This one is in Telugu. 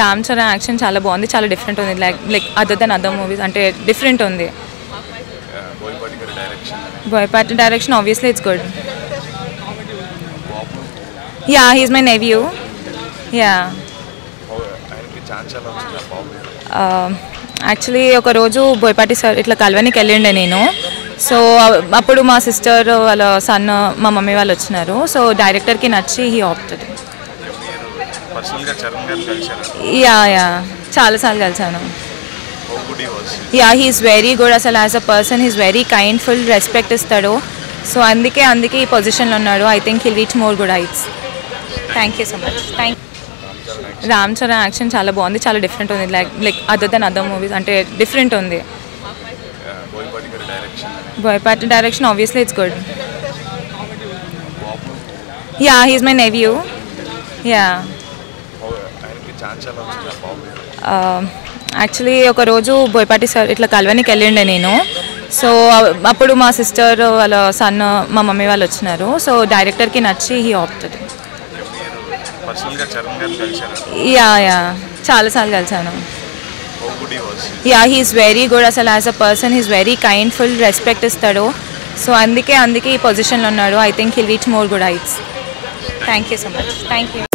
రామ్ చరణ్ యాక్షన్ చాలా బాగుంది, చాలా డిఫరెంట్ ఉంది. Like other than other movies, అంటే డిఫరెంట్ ఉంది. Boyapati direction obviously it's good. Ya, he's my nephew. Ya, actually ఒకరోజు బోయపాటి సార్ ఇట్లా కలవనికి వెళ్ళిండే నేను. సో అప్పుడు మా సిస్టర్ వాళ్ళ సన్ మా మమ్మీ వాళ్ళు వచ్చినారు. సో డైరెక్టర్కి నచ్చి హీ ఆప్టెడ్. యా యా, చాలాసార్లు కలిసాను. Ya, he's very good. అసలు as a person he's very kind, full respect ఇస్తాడు. సో అందుకే ఈ పొజిషన్లో ఉన్నాడు. I think he'll reach more good heights. Thank you so much. Ram Charan action చాలా బాగుంది, చాలా డిఫరెంట్ ఉంది. Like other than other movies, అంటే డిఫరెంట్ ఉంది. Boyapati direction obviously it's good. Ya, he's my nephew. Ya, actually ఒకరోజు బోయపాటి సార్ ఇట్లా కలవనికి వెళ్ళిండే నేను. సో అప్పుడు మా సిస్టర్ వాళ్ళ సన్ మా మమ్మీ వాళ్ళు వచ్చినారు. సో డైరెక్టర్కి నచ్చి హీ ఆప్టెడ్. యా యా, చాలాసార్లు కలిసాను. Ya, he's very good. అసలు as a person he's very kind, full respect ఇస్తాడు. సో అందుకే ఈ పొజిషన్లో ఉన్నాడు. I think he'll reach more good heights. Thank you so much. Thank you.